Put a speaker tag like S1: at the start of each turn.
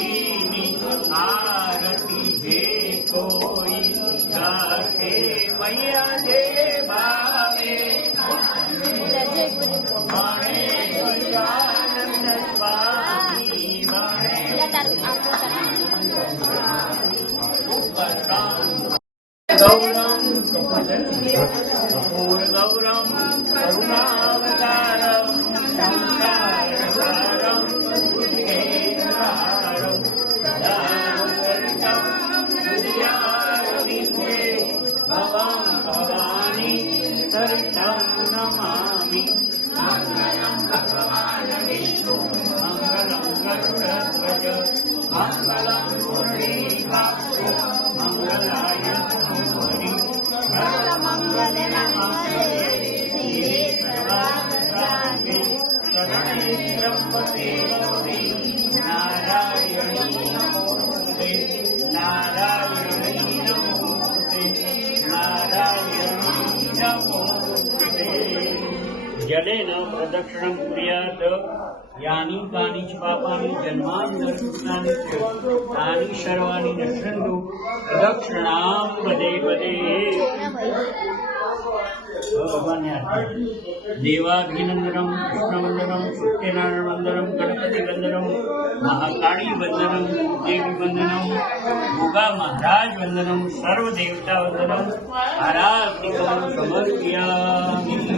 S1: दीनी आरती भे कोई दासे मैया दे बावे माने कल्याण स्वामी माने उपकार गौरम सुपुत्र गौरम करुणावतार जलेन
S2: प्रदक्षिणं कुर्यात् यानी तानि च पापानि जन्मानि न कृष्णानि च तानि सर्वाणि नष्टन्तु प्रदक्षिणां पदे पदे देवाभिनंदनम कृष्णवंदनम सत्यनारायण वंदनम गणपति वंदनम महाकाली वंदनम देवी वंदनम मुगा महाराज वंदनम सर्वदेवता